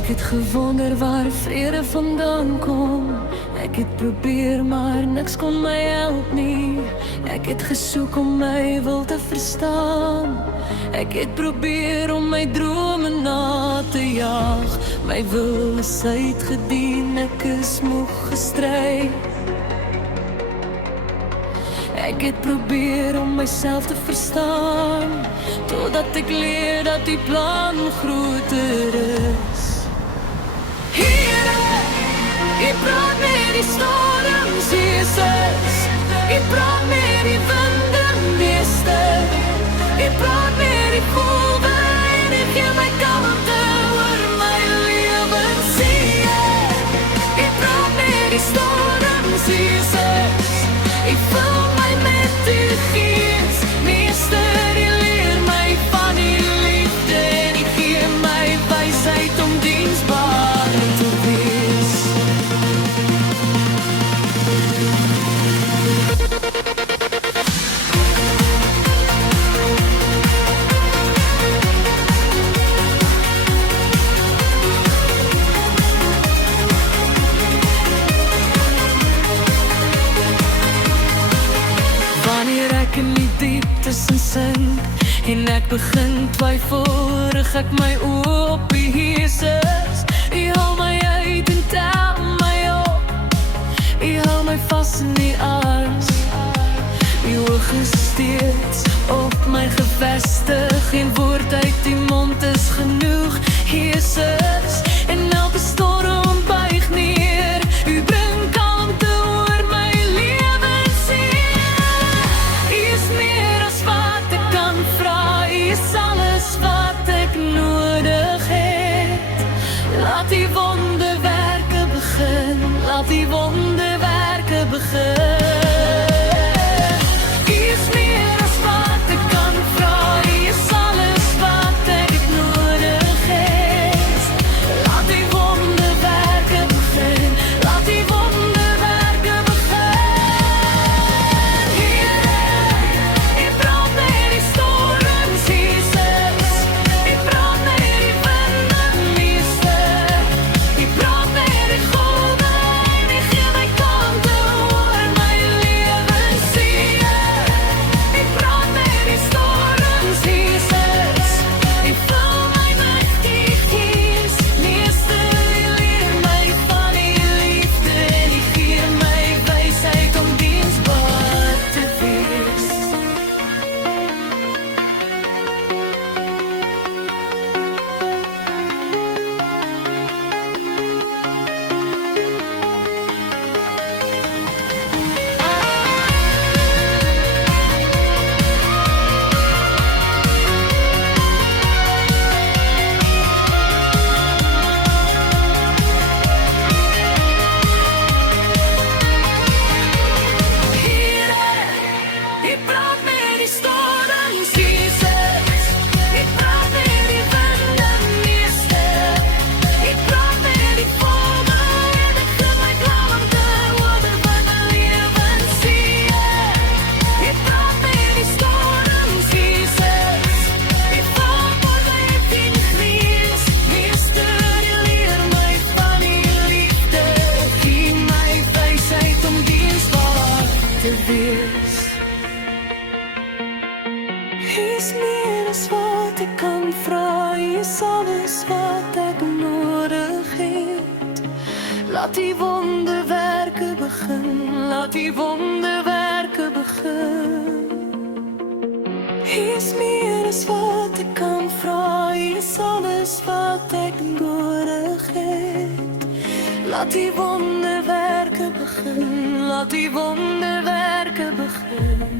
Ek het gewonder waar vrede vandaan kom. Ek het probeer maar niks kon my help nie. Ek het gesoek om my wil te verstaan. Ek het probeer om my drome na te jaag. My wil is uitgedien, ek is moeg gestry. Ek het probeer om myself te verstaan, totdat ek leer dat die plan groter is. Here, jy praat met die storms, Jesus. Jy praat met die winde, meester. Jy praat met die golwe en ek gee my kalmte oor my lewensie. Jy praat met die storms, Jesus. Jy vul my met die gees, meester. Jy leer my van die liefde en jy gee my wysheid om diensbaar te wees. Wanneer ek in die dieptes insink en ek begin twyfel, rig ek my oë op die Jesus. U haal my uit en tel my op. U hou my vas in die arms. U oog is steeds op my gevestig. Geen woord uit die mond is genoeg, Jesus. En elke storm buig neer. U bring kalmte oor my lewensie. U is meer as wat ek kan vra. U is alles wat ek nodig het. Laat die wonderwerke begin. Laat die wonderwerke begin. U is meer as wat ek kan vra. U is alles wat ek nodig het. Laat die wonderwerke begin. Laat die wonderwerke begin. Here, U praat met die storms, Jesus. U praat met die winde, meester. U praat met die golwe en U gee my kalmte oor my lewensie. U praat met die storms, Jesus. U vul my met die gees, meester. U leer my van die liefde en U gee my wysheid om diensbaar te wees. Here, U praat met die storms, Jesus. U praat met die winde, meester. U praat met die golwe en ek gee my kalmte oor my lewensie. U praat met die storms, Jesus. U vul my met die gees, meester. U leer my van die liefde. Gee my wysheid om diensbaar te wees. U is meer as wat ek kan vra. U is alles wat ek nodig het. Laat die wonderwerke begin. Laat die wonderwerke begin. U is meer as wat ek kan vra. U is alles wat ek nodig het. Laat die wonderwerke begin. Laat die wonderwerke begin.